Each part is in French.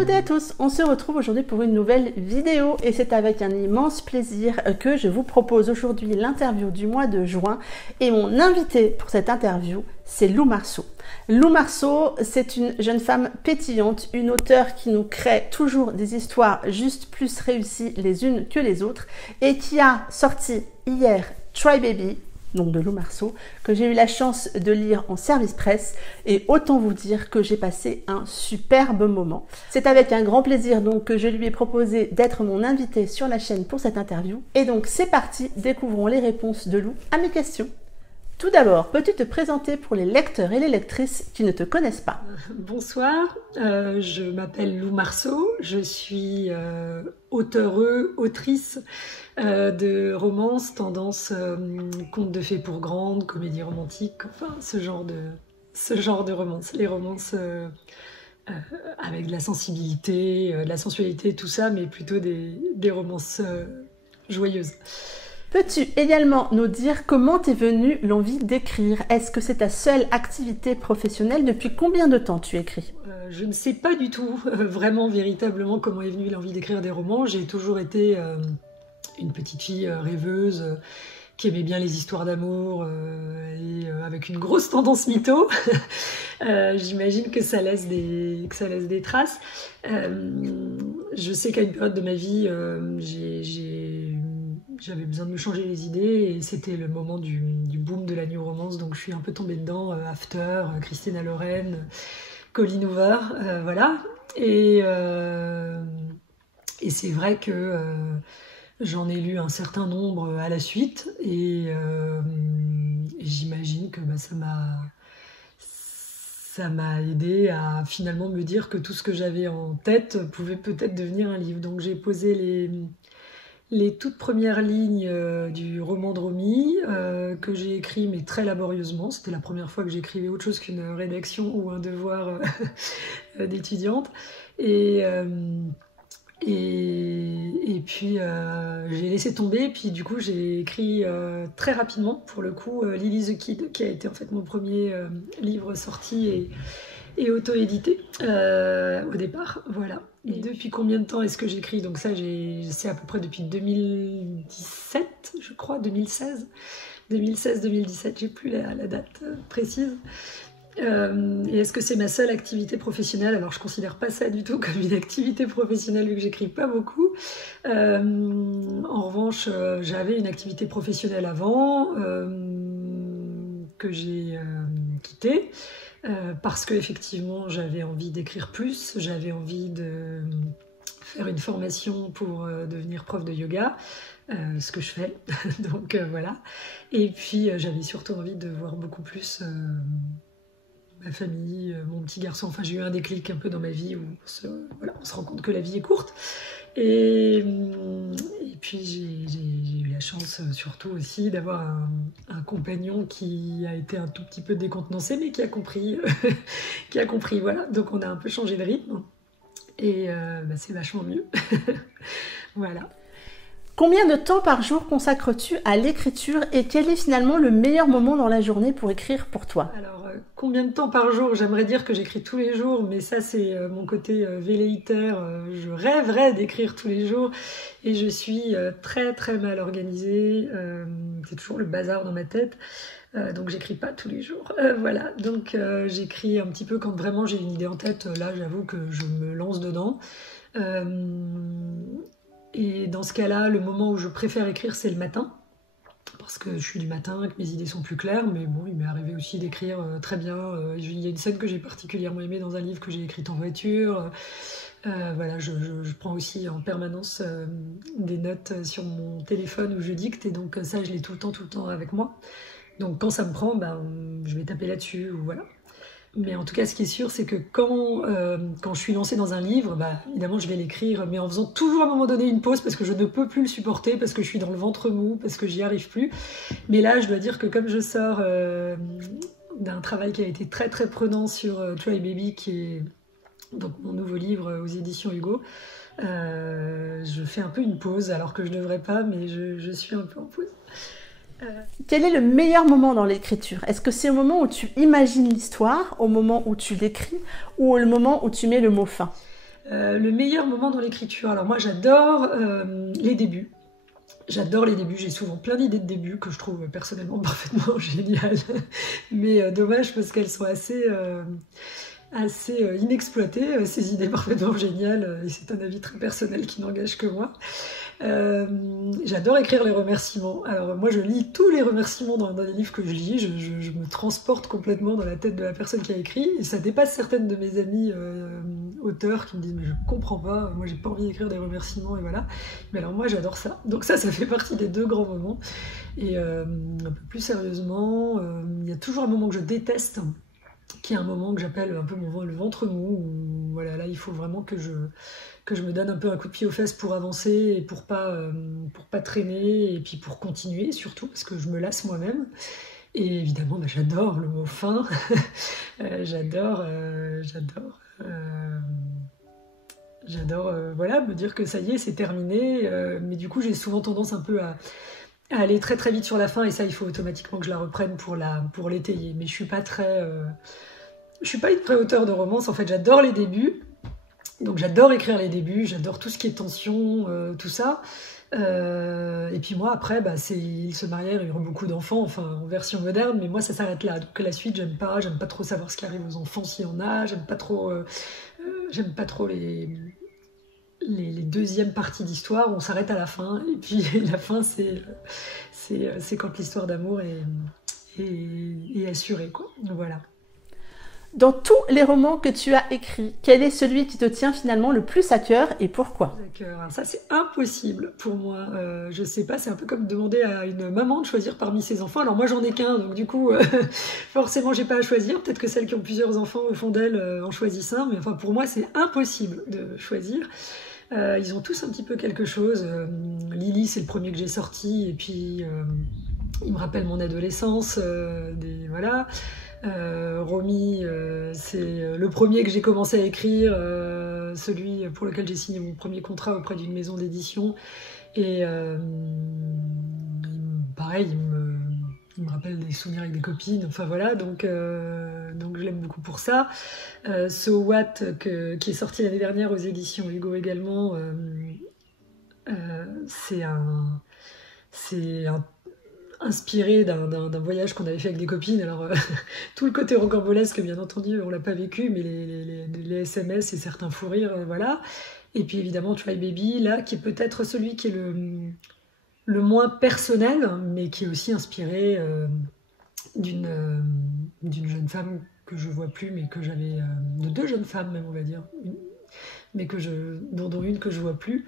toutes et à tous, on se retrouve aujourd'hui pour une nouvelle vidéo et c'est avec un immense plaisir que je vous propose aujourd'hui l'interview du mois de juin et mon invité pour cette interview, c'est Lou Marceau. Lou Marceau, c'est une jeune femme pétillante, une auteure qui nous crée toujours des histoires juste plus réussies les unes que les autres et qui a sorti hier Try Baby, donc de Lou Marceau, que j'ai eu la chance de lire en service presse et autant vous dire que j'ai passé un superbe moment. C'est avec un grand plaisir donc que je lui ai proposé d'être mon invité sur la chaîne pour cette interview. Et donc c'est parti, découvrons les réponses de Lou à mes questions. Tout d'abord, peux-tu te présenter pour les lecteurs et les lectrices qui ne te connaissent pas? Bonsoir, je m'appelle Lou Marceau, je suis autrice de romances, tendance contes de fées pour grandes, comédie romantique, enfin ce genre de romances, les romances avec de la sensibilité, de la sensualité, tout ça, mais plutôt des romances joyeuses. Peux-tu également nous dire comment t'es venue l'envie d'écrire? Est-ce que c'est ta seule activité professionnelle? Depuis combien de temps tu écris? Je ne sais pas du tout vraiment véritablement comment est venue l'envie d'écrire des romans. J'ai toujours été une petite fille rêveuse qui aimait bien les histoires d'amour et avec une grosse tendance mytho. J'imagine que ça laisse des traces. Je sais qu'à une période de ma vie, j'avais besoin de me changer les idées et c'était le moment du boom de la new romance, donc je suis un peu tombée dedans, After, Christina Loren, Colleen Hoover, voilà. Et c'est vrai que j'en ai lu un certain nombre à la suite et j'imagine que ça m'a aidé à finalement me dire que tout ce que j'avais en tête pouvait peut-être devenir un livre. Donc j'ai posé les toutes premières lignes du roman de Romy, que j'ai écrit mais très laborieusement. C'était la première fois que j'écrivais autre chose qu'une rédaction ou un devoir d'étudiante. Et puis j'ai laissé tomber, puis du coup j'ai écrit très rapidement, pour le coup, Lily the Kid, qui a été en fait mon premier livre sorti et auto-édité au départ, voilà. Et depuis combien de temps est-ce que j'écris? Donc ça, c'est à peu près depuis 2017, je crois, 2016, 2017, j'ai plus la date précise. Et est-ce que c'est ma seule activité professionnelle? Alors je considère pas ça du tout comme une activité professionnelle vu que j'écris pas beaucoup. En revanche, j'avais une activité professionnelle avant que j'ai quittée. Parce que effectivement j'avais envie d'écrire plus, j'avais envie de faire une formation pour devenir prof de yoga, ce que je fais, donc voilà. Et puis j'avais surtout envie de voir beaucoup plus ma famille, mon petit garçon. Enfin, j'ai eu un déclic un peu dans ma vie où on se rend compte que la vie est courte. Et puis j'ai eu la chance surtout aussi d'avoir un compagnon qui a été un tout petit peu décontenancé mais qui a compris, voilà. Donc on a un peu changé de rythme et c'est vachement mieux. Voilà. Combien de temps par jour consacres-tu à l'écriture et quel est finalement le meilleur moment dans la journée pour écrire pour toi? Alors, combien de temps par jour? J'aimerais dire que j'écris tous les jours, mais ça c'est mon côté velléitaire. Je rêverais d'écrire tous les jours et je suis très très mal organisée. C'est toujours le bazar dans ma tête. Donc j'écris pas tous les jours. Voilà, donc j'écris un petit peu quand vraiment j'ai une idée en tête. Là, j'avoue que je me lance dedans. Et dans ce cas-là, le moment où je préfère écrire, c'est le matin. Parce que je suis du matin, que mes idées sont plus claires. Mais bon, il m'est arrivé aussi d'écrire très bien. Il y a une scène que j'ai particulièrement aimée dans un livre que j'ai écrit en voiture. Voilà, je prends aussi en permanence des notes sur mon téléphone où je dicte. Et donc ça, je l'ai tout le temps avec moi. Donc quand ça me prend, je vais taper là-dessus. Voilà. Mais en tout cas, ce qui est sûr, c'est que quand je suis lancée dans un livre, évidemment, je vais l'écrire, mais en faisant toujours à un moment donné une pause, parce que je ne peux plus le supporter, parce que je suis dans le ventre mou, parce que j'y arrive plus. Mais là, je dois dire que comme je sors d'un travail qui a été très très prenant sur Try Baby, qui est donc mon nouveau livre aux éditions Hugo, je fais un peu une pause, alors que je ne devrais pas, mais je suis un peu en pause. Quel est le meilleur moment dans l'écriture? Est-ce que c'est au moment où tu imagines l'histoire, au moment où tu l'écris, ou au moment où tu mets le mot fin? Le meilleur moment dans l'écriture. Alors moi j'adore les débuts. J'adore les débuts, j'ai souvent plein d'idées de débuts que je trouve personnellement parfaitement géniales. Mais dommage parce qu'elles sont assez inexploitées, ces idées parfaitement géniales. Et c'est un avis très personnel qui n'engage que moi. J'adore écrire les remerciements. Alors moi je lis tous les remerciements dans les livres que je lis, je me transporte complètement dans la tête de la personne qui a écrit, et ça dépasse certaines de mes amies auteurs qui me disent mais je comprends pas, moi j'ai pas envie d'écrire des remerciements et voilà. Mais alors moi j'adore ça. Donc ça fait partie des 2 grands moments. Et un peu plus sérieusement, il y a toujours un moment que je déteste, qui est un moment que j'appelle un peu le ventre mou, où voilà, là il faut vraiment que je me donne un peu un coup de pied aux fesses pour avancer et pour pas traîner, et puis pour continuer surtout, parce que je me lasse moi-même. Et évidemment, j'adore le mot fin, j'adore voilà, me dire que ça y est, c'est terminé, mais du coup j'ai souvent tendance un peu à aller très très vite sur la fin, et ça il faut automatiquement que je la reprenne pour l'étayer. Mais je suis pas une vraie auteure de romance, en fait j'adore les débuts. Donc j'adore écrire les débuts, j'adore tout ce qui est tension, tout ça. Et puis moi après, ils se marièrent, ils ont beaucoup d'enfants, enfin en version moderne, mais moi ça s'arrête là. Donc la suite j'aime pas trop savoir ce qui arrive aux enfants s'il y en a, j'aime pas trop les deuxièmes parties d'histoire, on s'arrête à la fin. Et puis la fin c'est quand l'histoire d'amour est assurée, quoi. Voilà. Dans tous les romans que tu as écrits, quel est celui qui te tient finalement le plus à cœur et pourquoi? Ça c'est impossible pour moi, je sais pas, c'est un peu comme demander à une maman de choisir parmi ses enfants. Alors moi j'en ai qu'un, donc du coup forcément j'ai pas à choisir, peut-être que celles qui ont plusieurs enfants au fond d'elles en choisissent un, mais enfin pour moi c'est impossible de choisir. Ils ont tous un petit peu quelque chose. Lily c'est le premier que j'ai sorti, et puis il me rappelle mon adolescence, voilà. Romy, c'est le premier que j'ai commencé à écrire, celui pour lequel j'ai signé mon premier contrat auprès d'une maison d'édition, et pareil, il me rappelle des souvenirs avec des copines, enfin voilà, donc je l'aime beaucoup pour ça. So What, qui est sorti l'année dernière aux éditions Hugo également, c'est inspiré d'un voyage qu'on avait fait avec des copines. Alors tout le côté rocambolesque bien entendu on l'a pas vécu, mais les SMS et certains fous rires, voilà. Et puis évidemment Try Baby là, qui est peut-être celui qui est le moins personnel, mais qui est aussi inspiré d'une jeune femme que je vois plus, mais que j'avais, de 2 jeunes femmes même on va dire, mais dont une que je vois plus,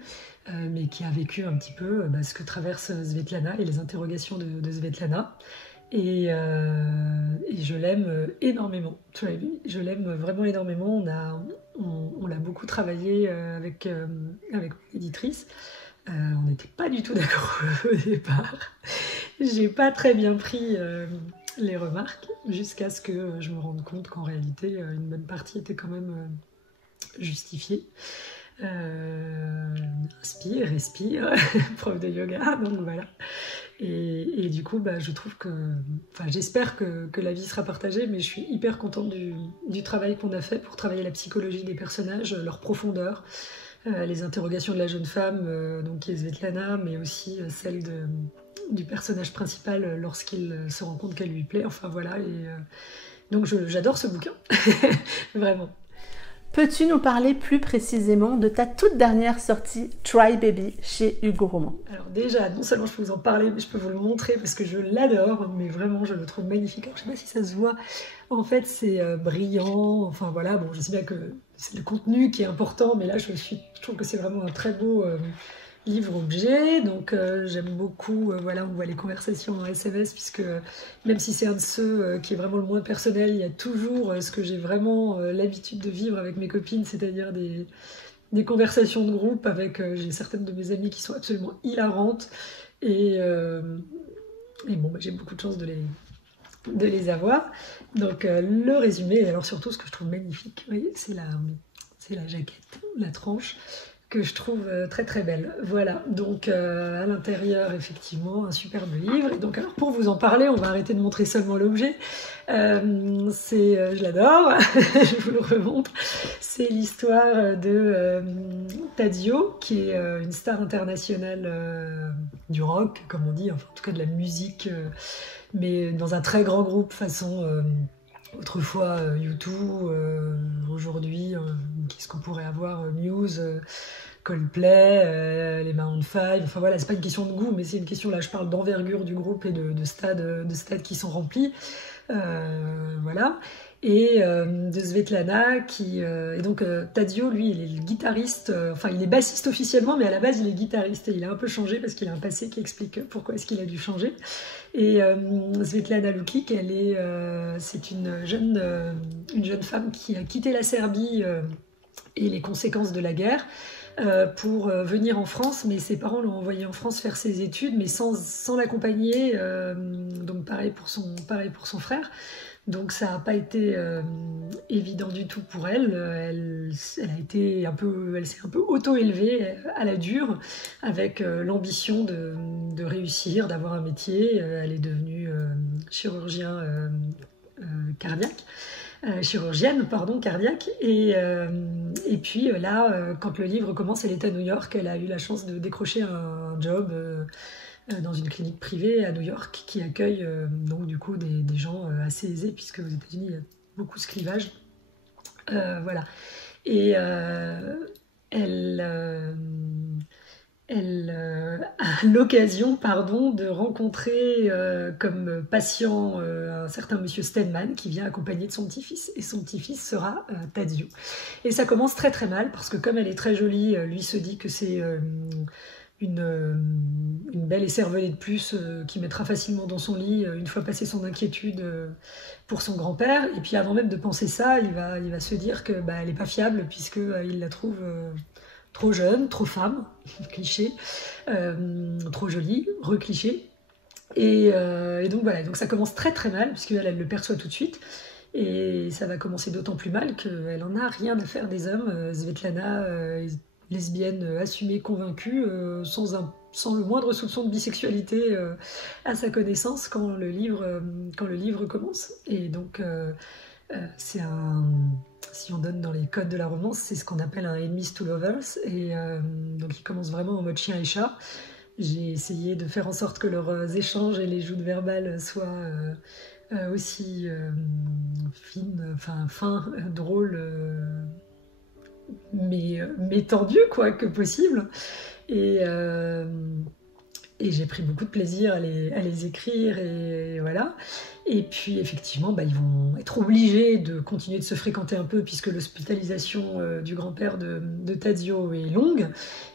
mais qui a vécu un petit peu ce que traverse Svetlana et les interrogations de Svetlana. Et je l'aime énormément. Je l'aime vraiment énormément. On l'a beaucoup travaillé avec l'éditrice. On n'était pas du tout d'accord au départ. J'ai pas très bien pris les remarques, jusqu'à ce que je me rende compte qu'en réalité, une bonne partie était quand même justifiée. Inspire, respire, prof de yoga, donc voilà. Et du coup, je trouve que, enfin, j'espère que la vie sera partagée, mais je suis hyper contente du travail qu'on a fait pour travailler la psychologie des personnages, leur profondeur, les interrogations de la jeune femme, donc qui est Svetlana, mais aussi celle du personnage principal lorsqu'il se rend compte qu'elle lui plaît. Enfin voilà, et donc j'adore ce bouquin, vraiment. Peux-tu nous parler plus précisément de ta toute dernière sortie, Try Baby, chez Hugo Roman? Alors déjà, non seulement je peux vous en parler, mais je peux vous le montrer parce que je l'adore, mais vraiment je le trouve magnifique. Alors, je ne sais pas si ça se voit, en fait c'est brillant, enfin voilà, bon je sais bien que c'est le contenu qui est important, mais là je trouve que c'est vraiment un très beau livre-objet, donc j'aime beaucoup, voilà, on voit les conversations en SMS, puisque même si c'est un de ceux qui est vraiment le moins personnel, il y a toujours ce que j'ai vraiment l'habitude de vivre avec mes copines, c'est-à-dire des conversations de groupe avec, j'ai certaines de mes amies qui sont absolument hilarantes, et bon, j'ai beaucoup de chance de les avoir. Donc le résumé, et alors surtout ce que je trouve magnifique, oui, c'est la jaquette, la tranche, que je trouve très très belle. Voilà, donc à l'intérieur, effectivement, un superbe livre. Et donc, alors pour vous en parler, on va arrêter de montrer seulement l'objet. Je l'adore, je vous le remontre. C'est l'histoire de Tadzio, qui est une star internationale du rock, comme on dit, enfin, en tout cas de la musique, mais dans un très grand groupe façon... autrefois U2, aujourd'hui, qu'est-ce qu'on pourrait avoir, Muse, Coldplay, les Maroon 5, enfin voilà, c'est pas une question de goût, mais c'est une question, là je parle d'envergure du groupe et de stades qui sont remplis, voilà, et de Svetlana et donc Tadzio, lui, il est le guitariste, enfin il est bassiste officiellement, mais à la base il est guitariste, et il a un peu changé parce qu'il a un passé qui explique pourquoi est-ce qu'il a dû changer. Et Svetlana Lukic, c'est une jeune femme qui a quitté la Serbie et les conséquences de la guerre pour venir en France, mais ses parents l'ont envoyée en France faire ses études, mais sans l'accompagner, donc pareil pour son frère. Donc ça n'a pas été évident du tout pour elle. Elle s'est un peu auto-élevée à la dure, avec l'ambition de réussir, d'avoir un métier. Elle est devenue chirurgienne cardiaque. Et puis là, quand le livre commence, elle est à New York. Elle a eu la chance de décrocher un job dans une clinique privée à New York qui accueille donc du coup des gens assez aisés, puisque aux États-Unis il y a beaucoup de clivage. Voilà. Et elle a l'occasion de rencontrer comme patient un certain monsieur Stedman qui vient accompagner de son petit-fils, et son petit-fils sera Tadzio. Et ça commence très très mal, parce que comme elle est très jolie, lui se dit que c'est une belle écervelée de plus qui mettra facilement dans son lit une fois passé son inquiétude pour son grand-père. Et puis avant même de penser ça, il va se dire que elle n'est pas fiable, puisqu'il la trouve trop jeune, trop femme, cliché, trop jolie, recliché. Et donc voilà, donc ça commence très très mal, puisqu'elle le perçoit tout de suite. Et ça va commencer d'autant plus mal qu'elle en a rien à faire des hommes. Svetlana est lesbienne assumée, convaincue, sans le moindre soupçon de bisexualité à sa connaissance quand le livre commence. Et donc si on donne dans les codes de la romance, c'est ce qu'on appelle un enemies to lovers, et donc il commence vraiment en mode chien et chat. J'ai essayé de faire en sorte que leurs échanges et les joutes verbales soient aussi fins, drôles, mais tendues que possible. Et j'ai pris beaucoup de plaisir à les écrire, et voilà. Et puis effectivement, ils vont être obligés de continuer de se fréquenter un peu, puisque l'hospitalisation du grand-père de Tadzio est longue.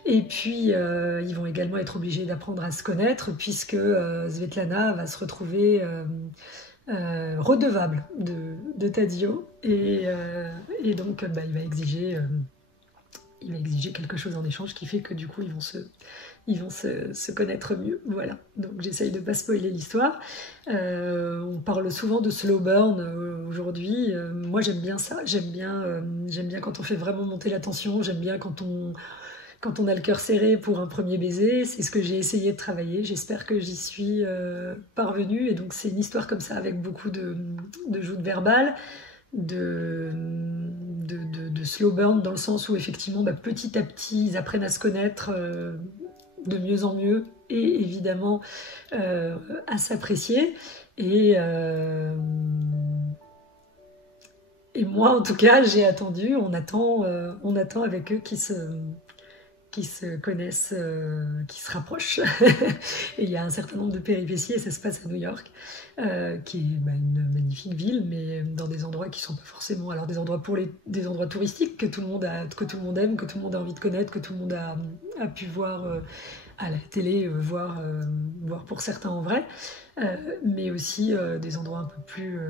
Et puis ils vont également être obligés d'apprendre à se connaître, puisque Svetlana va se retrouver redevable de Tadzio. Et donc il va exiger quelque chose en échange, qui fait que du coup ils vont se connaître mieux. Voilà, donc j'essaye de ne pas spoiler l'histoire. On parle souvent de slow burn aujourd'hui. Moi j'aime bien ça, j'aime bien quand on fait vraiment monter la tension, j'aime bien quand on a le cœur serré pour un premier baiser. C'est ce que j'ai essayé de travailler, j'espère que j'y suis parvenue. Et donc c'est une histoire comme ça, avec beaucoup de joutes verbales, de slow burn, dans le sens où effectivement petit à petit ils apprennent à se connaître de mieux en mieux, et évidemment à s'apprécier. Et moi en tout cas j'ai attendu, on attend avec eux qui se connaissent, qui se rapprochent. Et il y a un certain nombre de péripéties, et ça se passe à New York, qui est une magnifique ville, mais dans des endroits qui sont pas forcément, alors des endroits touristiques que tout le monde aime, que tout le monde a envie de connaître, que tout le monde a pu voir à la télé, voir pour certains en vrai, mais aussi des endroits un peu plus...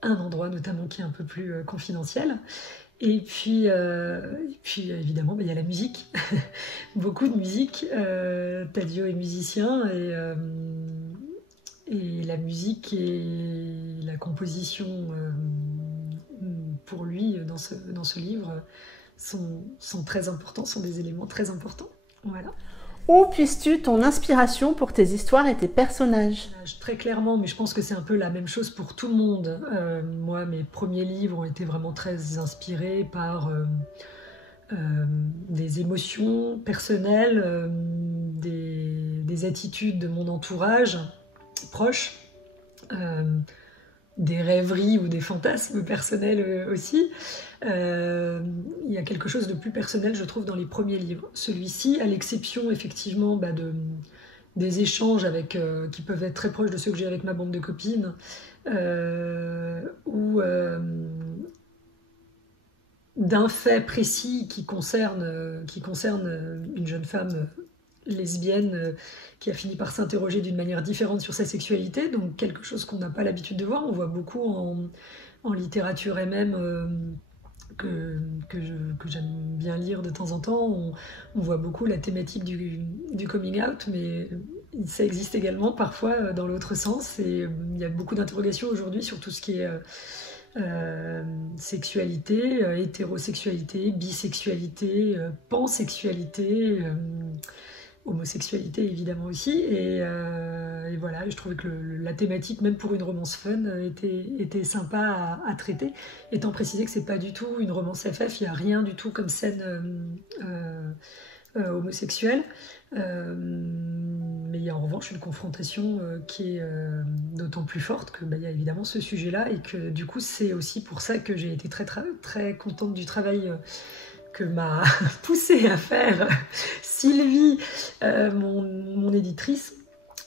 un endroit notamment qui est un peu plus confidentiel. Et puis évidemment, il y a la musique, beaucoup de musique. Tadzio est musicien, et la musique et la composition pour lui dans ce livre sont très importants, sont des éléments très importants. Voilà. Où puisses-tu ton inspiration pour tes histoires et tes personnages? Très clairement, mais je pense que c'est un peu la même chose pour tout le monde. Moi, mes premiers livres ont été vraiment très inspirés par des émotions personnelles, des attitudes de mon entourage proche, des rêveries ou des fantasmes personnels aussi. Il y a quelque chose de plus personnel, je trouve, dans les premiers livres. Celui-ci, à l'exception effectivement des échanges qui peuvent être très proches de ceux que j'ai avec ma bande de copines, ou d'un fait précis qui concerne une jeune femme lesbienne qui a fini par s'interroger d'une manière différente sur sa sexualité, donc quelque chose qu'on n'a pas l'habitude de voir. On voit beaucoup en littérature MM que j'aime bien lire de temps en temps. On voit beaucoup la thématique du coming out, mais ça existe également parfois dans l'autre sens, et il y a beaucoup d'interrogations aujourd'hui sur tout ce qui est sexualité, hétérosexualité, bisexualité, pansexualité, homosexualité évidemment aussi, et voilà, je trouvais que la thématique, même pour une romance fun, était sympa à traiter, étant précisé que c'est pas du tout une romance FF, il n'y a rien du tout comme scène homosexuelle, mais il y a en revanche une confrontation qui est d'autant plus forte que y a évidemment ce sujet-là, et que du coup c'est aussi pour ça que j'ai été très, très contente du travail que m'a poussée à faire Sylvie, mon éditrice,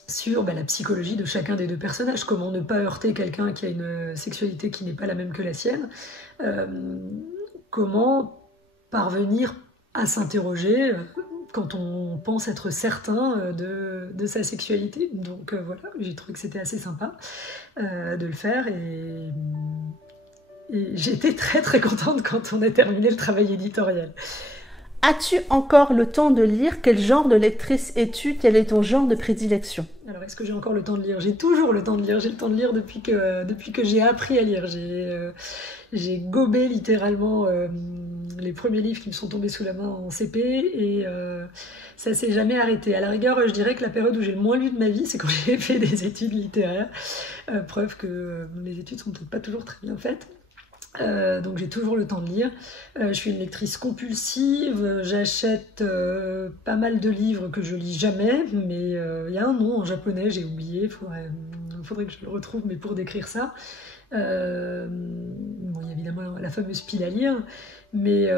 sur la psychologie de chacun des deux personnages, comment ne pas heurter quelqu'un qui a une sexualité qui n'est pas la même que la sienne, comment parvenir à s'interroger quand on pense être certain de sa sexualité. Donc voilà, j'ai trouvé que c'était assez sympa de le faire, et j'étais très très contente quand on a terminé le travail éditorial. As-tu encore le temps de lire? Quel genre de lectrice es-tu? Quel est ton genre de prédilection? Alors, est-ce que j'ai encore le temps de lire? J'ai toujours le temps de lire. J'ai le temps de lire depuis que j'ai appris à lire. J'ai gobé littéralement les premiers livres qui me sont tombés sous la main en CP, et ça s'est jamais arrêté. À la rigueur, je dirais que la période où j'ai le moins lu de ma vie, c'est quand j'ai fait des études littéraires. Preuve que les études sont peut-être pas toujours très bien faites. Donc j'ai toujours le temps de lire. Je suis une lectrice compulsive, j'achète pas mal de livres que je lis jamais, mais il y a un nom en japonais, j'ai oublié, faudrait que je le retrouve, mais pour décrire ça. Bon, il y a évidemment la fameuse pile à lire, mais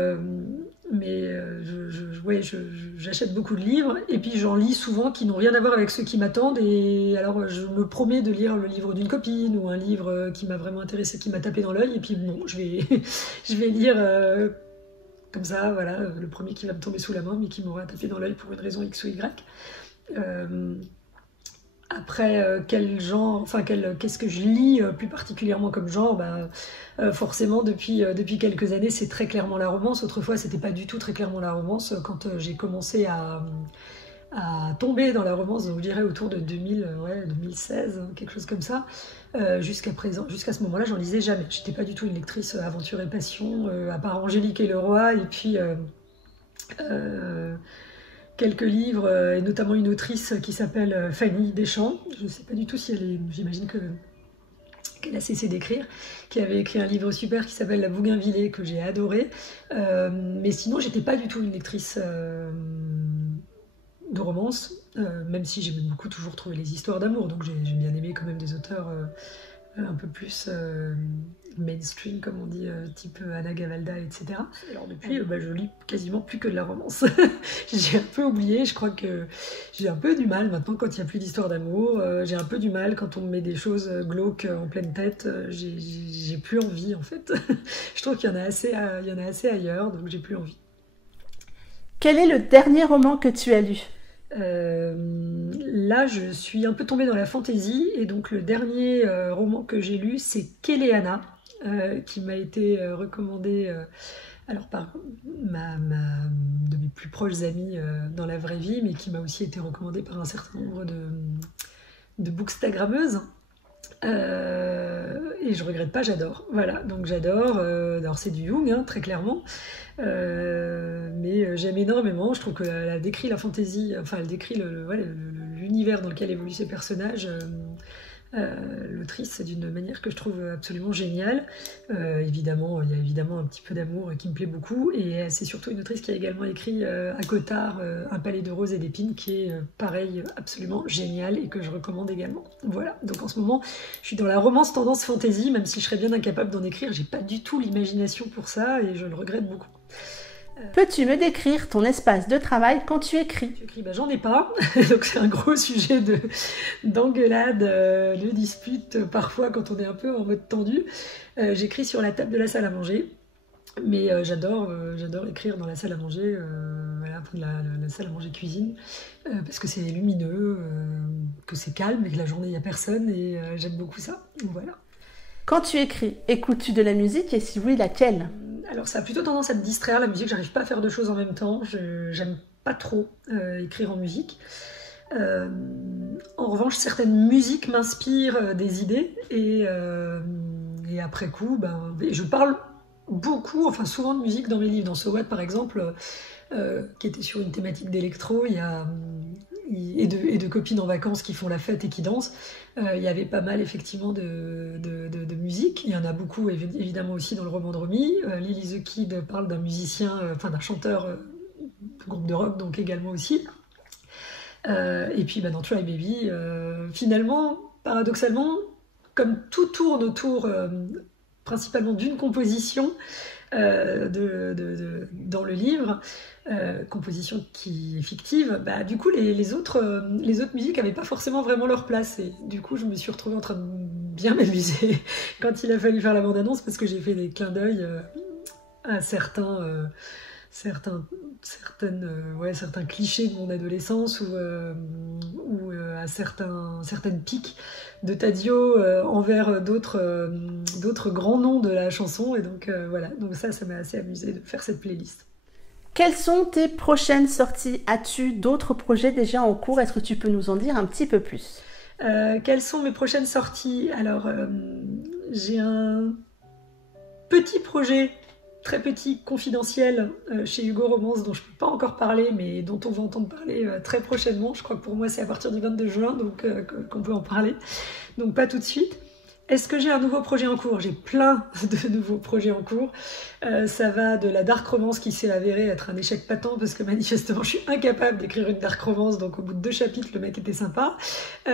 j'achète beaucoup de livres, et puis j'en lis souvent qui n'ont rien à voir avec ceux qui m'attendent, et alors je me promets de lire le livre d'une copine, ou un livre qui m'a vraiment intéressé, qui m'a tapé dans l'œil, et puis non, je vais lire comme ça, voilà, le premier qui va me tomber sous la main, mais qui m'aura tapé dans l'œil pour une raison X ou Y. Après, quel genre, enfin qu'est-ce que je lis plus particulièrement comme genre, forcément depuis quelques années c'est très clairement la romance. Autrefois c'était pas du tout très clairement la romance. Quand j'ai commencé à tomber dans la romance, donc je dirais autour de 2016, quelque chose comme ça, jusqu'à ce moment-là j'en lisais jamais. J'étais pas du tout une lectrice aventure et passion, à part Angélique et le Roi, et puis quelques livres, et notamment une autrice qui s'appelle Fanny Deschamps. Je ne sais pas du tout si elle est... J'imagine qu'elle a cessé d'écrire, qui avait écrit un livre super qui s'appelle La Bougainvillée, que j'ai adoré. Mais sinon, j'étais pas du tout une lectrice de romance, même si j'aimais beaucoup toujours trouver les histoires d'amour. Donc j'ai bien aimé quand même des auteurs un peu plus mainstream, comme on dit, type Anna Gavalda, etc. Alors depuis, je lis quasiment plus que de la romance. J'ai un peu oublié, je crois que j'ai un peu du mal maintenant quand il n'y a plus d'histoire d'amour. J'ai un peu du mal quand on me met des choses glauques en pleine tête. J'ai plus envie, en fait. Je trouve qu'il y en a assez ailleurs, donc j'ai plus envie. Quel est le dernier roman que tu as lu? Là, je suis un peu tombée dans la fantaisie, et donc le dernier roman que j'ai lu, c'est Kéléana, qui m'a été recommandé par de mes plus proches amis dans la vraie vie, mais qui m'a aussi été recommandé par un certain nombre de bookstagrammeuses. et je regrette pas, j'adore. Voilà, donc j'adore. Alors c'est du Jung, hein, très clairement. Mais j'aime énormément. Je trouve qu'elle décrit la fantaisie, enfin elle décrit l'univers dans lequel évoluent ces personnages. L'autrice d'une manière que je trouve absolument géniale. Évidemment, il y a évidemment un petit peu d'amour qui me plaît beaucoup, et c'est surtout une autrice qui a également écrit à Cotard Un palais de roses et d'épines, qui est pareil, absolument génial, et que je recommande également. Voilà, donc en ce moment je suis dans la romance tendance fantasy, même si je serais bien incapable d'en écrire, j'ai pas du tout l'imagination pour ça et je le regrette beaucoup. Peux-tu me décrire ton espace de travail quand tu écris? J'en ai pas, donc c'est un gros sujet d'engueulade, de dispute parfois quand on est un peu en mode tendu. J'écris sur la table de la salle à manger, mais j'adore écrire dans la salle à manger, voilà, la salle à manger cuisine, parce que c'est lumineux, que c'est calme et que la journée il n'y a personne, et j'aime beaucoup ça. Voilà. Quand tu écris, écoutes-tu de la musique, et si oui, laquelle? Alors ça a plutôt tendance à me distraire, la musique, j'arrive pas à faire deux choses en même temps, j'aime pas trop écrire en musique. En revanche, certaines musiques m'inspirent des idées, et après coup, je parle beaucoup, enfin souvent de musique dans mes livres. Dans So What par exemple, qui était sur une thématique d'électro, et de copines en vacances qui font la fête et qui dansent, il y avait pas mal effectivement de musique. Il y en a beaucoup évidemment aussi dans le roman de Romy. Lily the Kid parle d'un musicien, enfin d'un chanteur de groupe de rock, donc également aussi. Et puis dans Try Baby, finalement, paradoxalement, comme tout tourne autour principalement d'une composition dans le livre, composition qui est fictive, du coup les autres musiques n'avaient pas forcément vraiment leur place, et du coup je me suis retrouvée en train de bien m'amuser quand il a fallu faire la bande-annonce, parce que j'ai fait des clins d'œil à certains clichés de mon adolescence, ou à certaines piques de Taddeo envers d'autres grands noms de la chanson, et donc voilà, donc ça m'a assez amusé de faire cette playlist. Quelles sont tes prochaines sorties? As-tu d'autres projets déjà en cours? Est-ce que tu peux nous en dire un petit peu plus? Quelles sont mes prochaines sorties? Alors, j'ai un petit projet, très petit, confidentiel, chez Hugo Romance, dont je ne peux pas encore parler, mais dont on va entendre parler très prochainement. Je crois que pour moi, c'est à partir du 22 juin, donc qu'on peut en parler. Donc pas tout de suite. Est-ce que j'ai un nouveau projet en cours? J'ai plein de nouveaux projets en cours. Ça va de la dark romance, qui s'est avérée être un échec patent, parce que manifestement je suis incapable d'écrire une dark romance, donc au bout de 2 chapitres le mec était sympa, à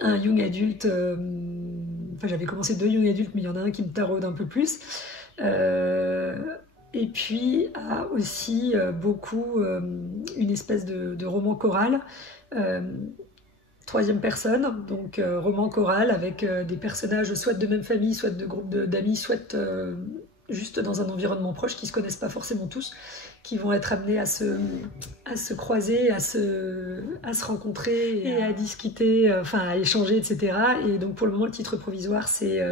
un young adulte, enfin j'avais commencé 2 young adultes, mais il y en a un qui me taraude un peu plus, et puis aussi beaucoup une espèce de roman choral, 3e personne, donc roman choral avec des personnages soit de même famille, soit de groupes d'amis, soit juste dans un environnement proche, qui se connaissent pas forcément tous, qui vont être amenés à se croiser, à se rencontrer et à discuter, à échanger, etc. Et donc pour le moment, le titre provisoire, c'est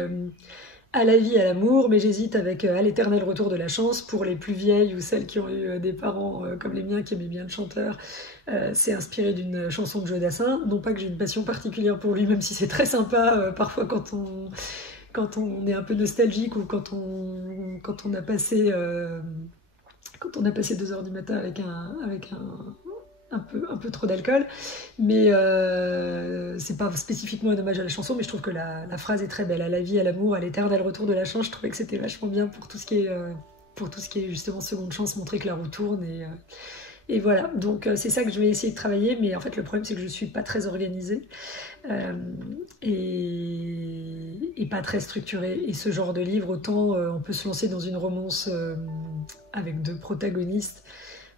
à la vie, à l'amour, mais j'hésite avec à l'éternel retour de la chance. Pour les plus vieilles ou celles qui ont eu des parents comme les miens qui aimaient bien le chanteur, c'est inspiré d'une chanson de Joe Dassin. Non pas que j'ai une passion particulière pour lui, même si c'est très sympa parfois quand on est un peu nostalgique, ou quand on a passé 2 heures du matin avec un peu trop d'alcool, mais c'est pas spécifiquement un hommage à la chanson, mais je trouve que la phrase est très belle. À la vie, à l'amour, à l'éternel retour de la chance. Je trouvais que c'était vachement bien pour tout ce qui est justement seconde chance, montrer que la roue tourne, et voilà. Donc c'est ça que je vais essayer de travailler, mais en fait le problème c'est que je suis pas très organisée et pas très structurée, et ce genre de livre, autant on peut se lancer dans une romance avec 2 protagonistes,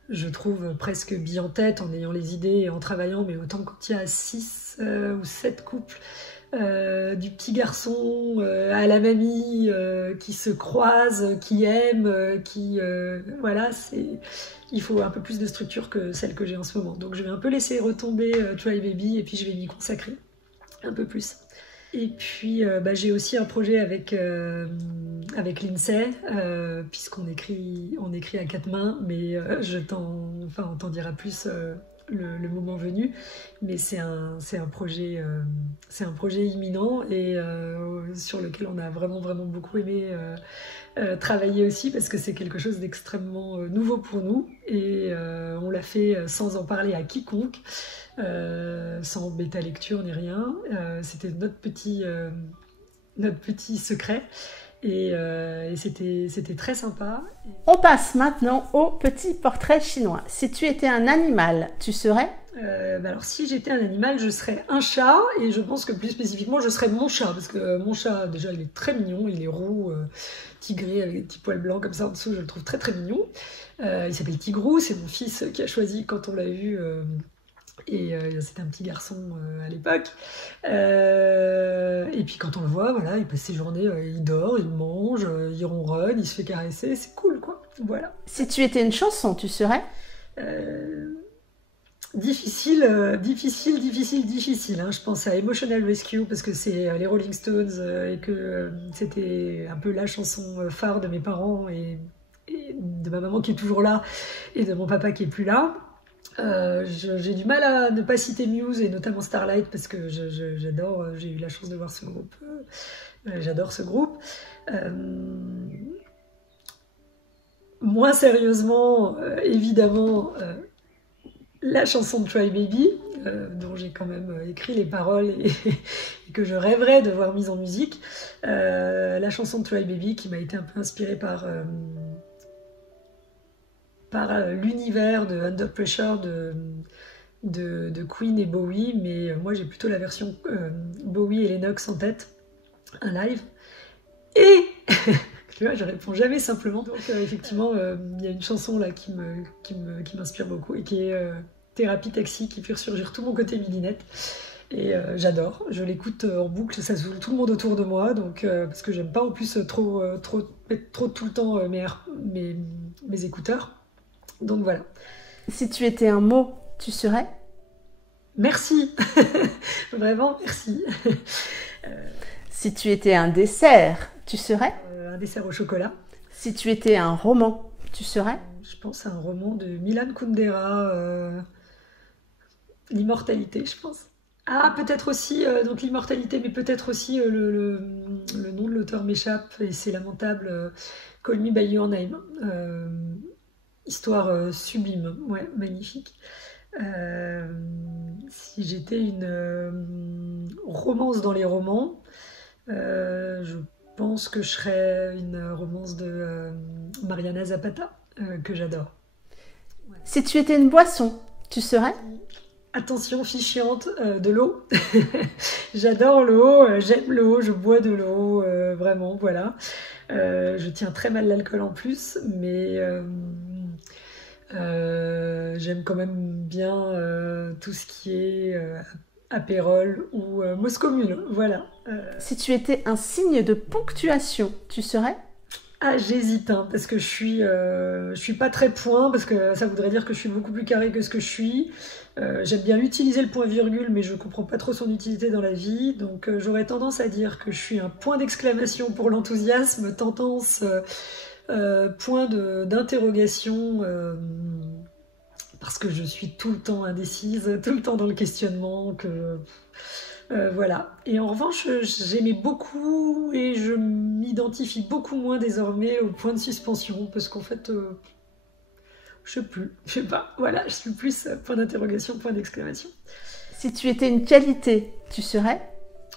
je trouve presque bille en tête, en ayant les idées et en travaillant, mais autant quand il y a 6 ou 7 couples, du petit garçon à la mamie qui se croisent, qui aiment, voilà, il faut un peu plus de structure que celle que j'ai en ce moment. Donc je vais un peu laisser retomber Try Baby, et puis je vais m'y consacrer un peu plus. Et puis j'ai aussi un projet avec Lindsay, puisqu'on écrit à 4 mains, mais on t'en dira plus le moment venu. Mais c'est un projet imminent et sur lequel on a vraiment beaucoup aimé travailler aussi parce que c'est quelque chose d'extrêmement nouveau pour nous et on l'a fait sans en parler à quiconque, sans bêta lecture ni rien. C'était notre petit secret et c'était très sympa. On passe maintenant au petit portrait chinois. Si tu étais un animal, tu serais? Alors si j'étais un animal, je serais un chat et je pense que plus spécifiquement je serais mon chat parce que mon chat déjà il est très mignon, il est roux, tigré avec des petits poils blancs comme ça en dessous, je le trouve très mignon. Il s'appelle Tigrou, c'est mon fils qui a choisi quand on l'a eu et c'était un petit garçon à l'époque. Et puis quand on le voit, voilà, il passe ses journées, il dort, il mange, il ronronne, il se fait caresser, c'est cool quoi. Voilà. Si tu étais une chanson, tu serais? Difficile. Hein. Je pense à Emotional Rescue parce que c'est les Rolling Stones et que c'était un peu la chanson phare de mes parents et de ma maman qui est toujours là et de mon papa qui est plus là. J'ai du mal à ne pas citer Muse et notamment Starlight parce que j'adore, j'ai eu la chance de voir ce groupe. J'adore ce groupe. Moins sérieusement, évidemment, la chanson de Try Baby, dont j'ai quand même écrit les paroles et que je rêverais de voir mise en musique. La chanson de Try Baby qui m'a été un peu inspirée par l'univers de Under Pressure de Queen et Bowie, mais moi j'ai plutôt la version Bowie et Lennox en tête, un live. Et tu vois, je réponds jamais simplement. Donc effectivement, il y a une chanson là qui m'inspire beaucoup et qui est Thérapie Taxi, qui fait ressurgir tout mon côté midinette. Et j'adore, je l'écoute en boucle, ça saoule tout le monde autour de moi, donc parce que j'aime pas en plus mettre trop tout le temps mes écouteurs. Donc voilà. Si tu étais un mot, tu serais? Merci. Vraiment, merci. Si tu étais un dessert, tu serais? Un dessert au chocolat. Si tu étais un roman, tu serais? Je pense à un roman de Milan Kundera, L'immortalité, je pense. Ah, peut-être aussi, donc l'immortalité, mais peut-être aussi le nom de l'auteur m'échappe et c'est lamentable, Call Me By Your Name. Histoire sublime, ouais, magnifique. Si j'étais une romance dans les romans, je pense que je serais une romance de Mariana Zapata, que j'adore. Ouais. Si tu étais une boisson, tu serais? Attention, fichiante, de l'eau. J'adore l'eau, j'aime l'eau, je bois de l'eau, vraiment, voilà. Je tiens très mal l'alcool en plus, mais j'aime quand même bien tout ce qui est apérole ou Moscow-Mule, voilà. Si tu étais un signe de ponctuation, tu serais? Ah, j'hésite, hein, parce que je suis pas très point, parce que ça voudrait dire que je suis beaucoup plus carré que ce que je suis. J'aime bien utiliser le point-virgule, mais je comprends pas trop son utilité dans la vie, donc j'aurais tendance à dire que je suis un point d'exclamation pour l'enthousiasme, tendance point d'interrogation, parce que je suis tout le temps indécise, tout le temps dans le questionnement, voilà. Et en revanche, j'aimais beaucoup et je m'identifie beaucoup moins désormais au point de suspension, parce qu'en fait, je sais pas, voilà, je suis plus point d'interrogation, point d'exclamation. Si tu étais une qualité, tu serais?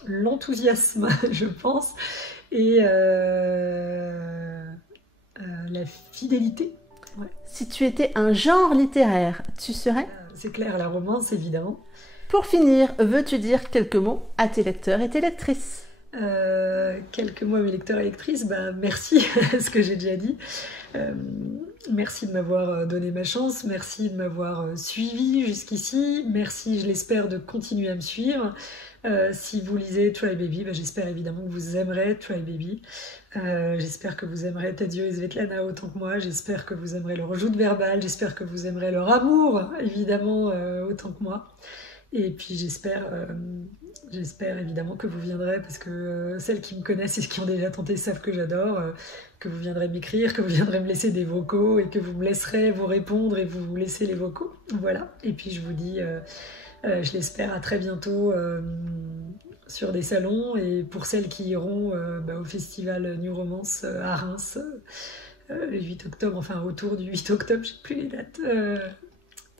L'enthousiasme, je pense, et la fidélité. Ouais. Si tu étais un genre littéraire, tu serais? C'est clair, la romance, évidemment. Pour finir, veux-tu dire quelques mots à tes lecteurs et tes lectrices? Quelques mots à mes lecteurs et lectrices, merci à ce que j'ai déjà dit. Merci de m'avoir donné ma chance, merci de m'avoir suivi jusqu'ici, merci, je l'espère, de continuer à me suivre. Si vous lisez Try Baby, j'espère évidemment que vous aimerez Try Baby. J'espère que vous aimerez Tadio et Svetlana autant que moi, j'espère que vous aimerez leur joute verbale, j'espère que vous aimerez leur amour, évidemment, autant que moi. Et puis j'espère évidemment que vous viendrez, parce que celles qui me connaissent et qui ont déjà tenté savent que j'adore, que vous viendrez m'écrire, que vous viendrez me laisser des vocaux et que vous me laisserez vous répondre et vous laisser les vocaux. Voilà. Et puis je vous dis, je l'espère, à très bientôt sur des salons, et pour celles qui iront au festival New Romance à Reims le 8 octobre, enfin autour du 8 octobre, je ne sais plus les dates,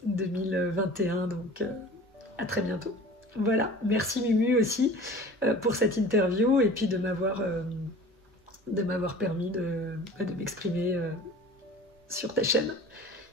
2021, donc à très bientôt. Voilà, merci Mumu aussi pour cette interview, et puis de m'avoir permis de m'exprimer sur ta chaîne.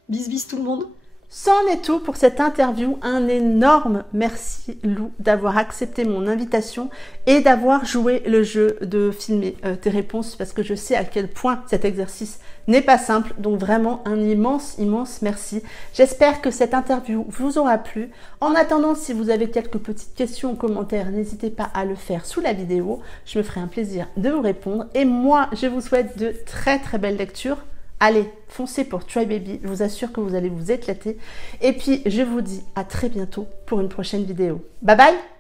Bis bis tout le monde. C'en est tout pour cette interview. Un énorme merci Lou d'avoir accepté mon invitation et d'avoir joué le jeu de filmer tes réponses, parce que je sais à quel point cet exercice n'est pas simple. Donc vraiment un immense merci. J'espère que cette interview vous aura plu. En attendant, si vous avez quelques petites questions ou commentaires, n'hésitez pas à le faire sous la vidéo. Je me ferai un plaisir de vous répondre. Et moi, je vous souhaite de très belles lectures. Allez, foncez pour Try Baby, je vous assure que vous allez vous éclater. Et puis, je vous dis à très bientôt pour une prochaine vidéo. Bye bye!